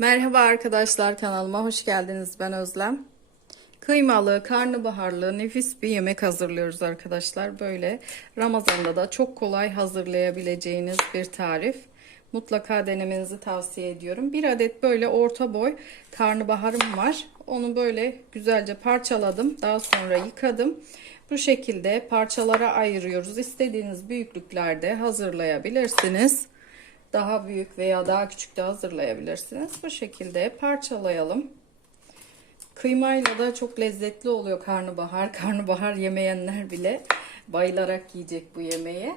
Merhaba arkadaşlar kanalıma hoş geldiniz. Ben Özlem. Kıymalı, karnabaharlı nefis bir yemek hazırlıyoruz arkadaşlar. Böyle Ramazan'da da çok kolay hazırlayabileceğiniz bir tarif. Mutlaka denemenizi tavsiye ediyorum. Bir adet böyle orta boy karnabaharım var. Onu böyle güzelce parçaladım. Daha sonra yıkadım. Bu şekilde parçalara ayırıyoruz. İstediğiniz büyüklüklerde hazırlayabilirsiniz daha büyük veya daha küçük de hazırlayabilirsiniz. Bu şekilde parçalayalım. Kıymayla da çok lezzetli oluyor karnabahar. Karnabahar yemeyenler bile bayılarak yiyecek bu yemeği.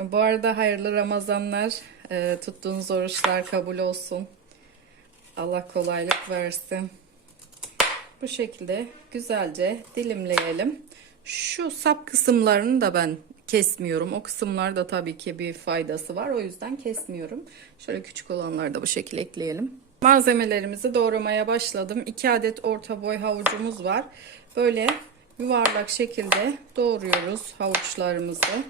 Bu arada hayırlı Ramazanlar, e, tuttuğunuz oruçlar kabul olsun. Allah kolaylık versin. Bu şekilde güzelce dilimleyelim. Şu sap kısımlarını da ben kesmiyorum. O kısımlarda tabii ki bir faydası var. O yüzden kesmiyorum. Şöyle küçük olanları da bu şekilde ekleyelim. Malzemelerimizi doğramaya başladım. 2 adet orta boy havucumuz var. Böyle yuvarlak şekilde doğruyoruz havuçlarımızı.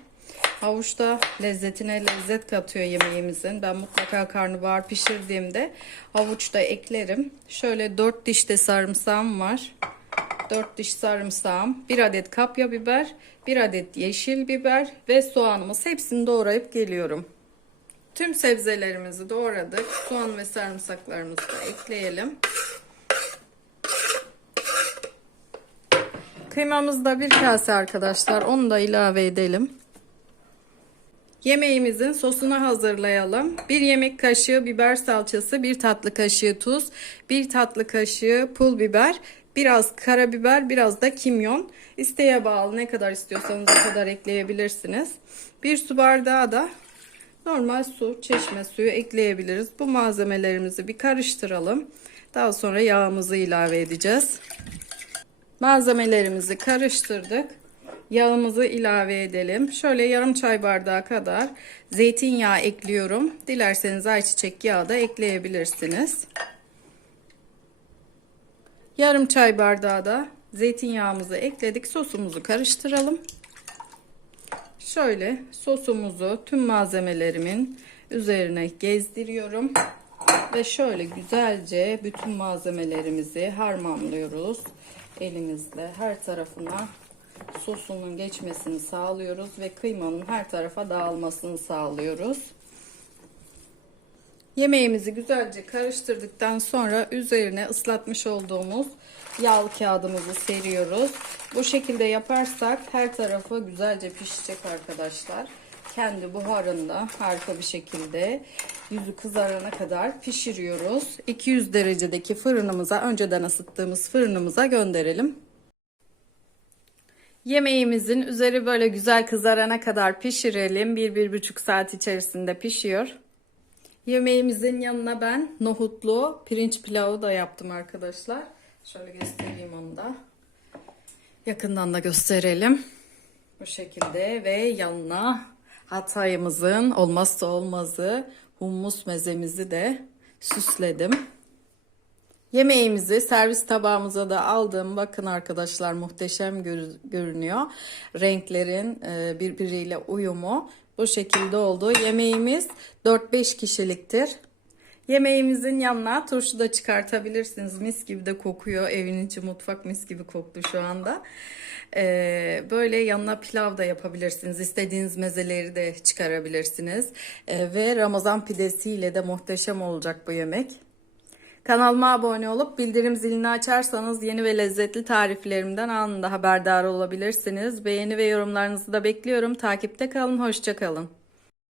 Havuç da lezzetine lezzet katıyor yemeğimizin. Ben mutlaka karnabahar pişirdiğimde havuç da eklerim. Şöyle 4 diş de sarımsağım var. 4 diş sarımsağım, 1 adet kapya biber, 1 adet yeşil biber ve soğanımız hepsini doğrayıp geliyorum. Tüm sebzelerimizi doğradık. Soğan ve sarımsaklarımızı da ekleyelim. Kıymamız da bir kase arkadaşlar. Onu da ilave edelim. Yemeğimizin sosunu hazırlayalım. 1 yemek kaşığı biber salçası, 1 tatlı kaşığı tuz, 1 tatlı kaşığı pul biber, biraz karabiber, biraz da kimyon. İsteğe bağlı ne kadar istiyorsanız o kadar ekleyebilirsiniz. 1 su bardağı da normal su, çeşme suyu ekleyebiliriz. Bu malzemelerimizi bir karıştıralım. Daha sonra yağımızı ilave edeceğiz. Malzemelerimizi karıştırdık. Yağımızı ilave edelim. Şöyle yarım çay bardağı kadar zeytinyağı ekliyorum. Dilerseniz ayçiçek yağı da ekleyebilirsiniz. Yarım çay bardağı da zeytinyağımızı ekledik. Sosumuzu karıştıralım. Şöyle sosumuzu tüm malzemelerimin üzerine gezdiriyorum. Ve şöyle güzelce bütün malzemelerimizi harmanlıyoruz. Elimizle her tarafına sosunun geçmesini sağlıyoruz ve kıymanın her tarafa dağılmasını sağlıyoruz. Yemeğimizi güzelce karıştırdıktan sonra üzerine ıslatmış olduğumuz yağlı kağıdımızı seriyoruz. Bu şekilde yaparsak her tarafı güzelce pişecek arkadaşlar. Kendi buharında harika bir şekilde yüzü kızarana kadar pişiriyoruz. 200 derecedeki fırınımıza önceden ısıttığımız fırınımıza gönderelim. Yemeğimizin üzeri böyle güzel kızarana kadar pişirelim. 1-1,5 saat içerisinde pişiyor. Yemeğimizin yanına ben nohutlu pirinç pilavı da yaptım arkadaşlar. Şöyle göstereyim onu da. Yakından da gösterelim. Bu şekilde ve yanına Hatay'ımızın olmazsa olmazı hummus mezemizi de süsledim. Yemeğimizi servis tabağımıza da aldım. Bakın arkadaşlar muhteşem görünüyor. Renklerin e, birbiriyle uyumu bu şekilde oldu. Yemeğimiz 4-5 kişiliktir. Yemeğimizin yanına turşu da çıkartabilirsiniz. Mis gibi de kokuyor. Evin içi mutfak mis gibi koktu şu anda. Ee, böyle yanına pilav da yapabilirsiniz. İstediğiniz mezeleri de çıkarabilirsiniz. Ee, ve Ramazan pidesiyle de muhteşem olacak bu yemek. Kanalıma abone olup bildirim zilini açarsanız yeni ve lezzetli tariflerimden anında haberdar olabilirsiniz. Beğeni ve yorumlarınızı da bekliyorum. Takipte kalın, hoşçakalın.